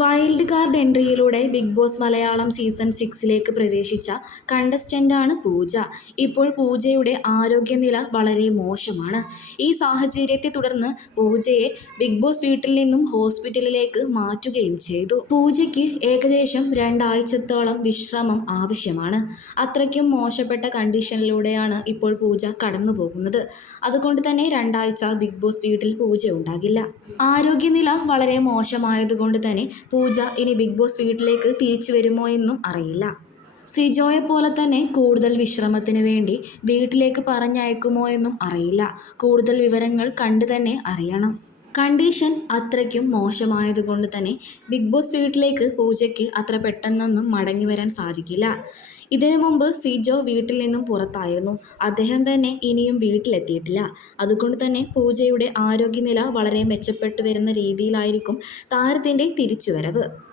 Wild card എൻട്രിയിലൂടെ big boss Malayalam season സിക്സിലേക്ക് പ്രവേശിച്ച കണ്ടസ്റ്റന്റാണ് പൂജ. ഇപ്പോൾ പൂജയുടെ ആരോഗ്യനില വളരെ മോശമാണ്. ഈ സാഹചര്യത്തെ തുടർന്ന് പൂജയെ ബിഗ് ബോസ് വീട്ടിൽ നിന്നും ഹോസ്പിറ്റലിലേക്ക് മാറ്റുകയും ചെയ്തു. പൂജയ്ക്ക് ഏകദേശം രണ്ടാഴ്ചത്തോളം വിശ്രമം ആവശ്യമാണ്. അത്രയ്ക്കും മോശപ്പെട്ട കണ്ടീഷനിലൂടെയാണ് ഇപ്പോൾ പൂജ കടന്നു പോകുന്നത് അതുകൊണ്ട് തന്നെ രണ്ടാഴ്ച ബിഗ് ബോസ് വീട്ടിൽ പൂജ ഉണ്ടാകില്ല. ആരോഗ്യനില വളരെ മോശമായതുകൊണ്ട് തന്നെ പൂജ ഇനി ബിഗ് ബോസ് വീട്ടിലേക്ക് തിരിച്ചു വരുമോ എന്നും അറിയില്ല. സിജോയെ പോലെ തന്നെ കൂടുതൽ വിശ്രമത്തിന് വേണ്ടി വീട്ടിലേക്ക് പറഞ്ഞയക്കുമോ എന്നും അറിയില്ല. കൂടുതൽ വിവരങ്ങൾ കണ്ടു തന്നെ അറിയണം. കണ്ടീഷൻ അത്രയ്ക്കും മോശമായതുകൊണ്ട് തന്നെ ബിഗ് ബോസ് വീട്ടിലേക്ക് പൂജയ്ക്ക് അത്ര പെട്ടെന്നൊന്നും മടങ്ങി വരാൻ സാധിക്കില്ല. ഇതിനു മുമ്പ് സിജോ വീട്ടിൽ നിന്നും പുറത്തായിരുന്നു. അദ്ദേഹം തന്നെ ഇനിയും വീട്ടിലെത്തിയിട്ടില്ല. അതുകൊണ്ട് തന്നെ പൂജയുടെ ആരോഗ്യനില വളരെ മെച്ചപ്പെട്ടു വരുന്ന രീതിയിലായിരിക്കും താരത്തിന്റെ തിരിച്ചുവരവ്.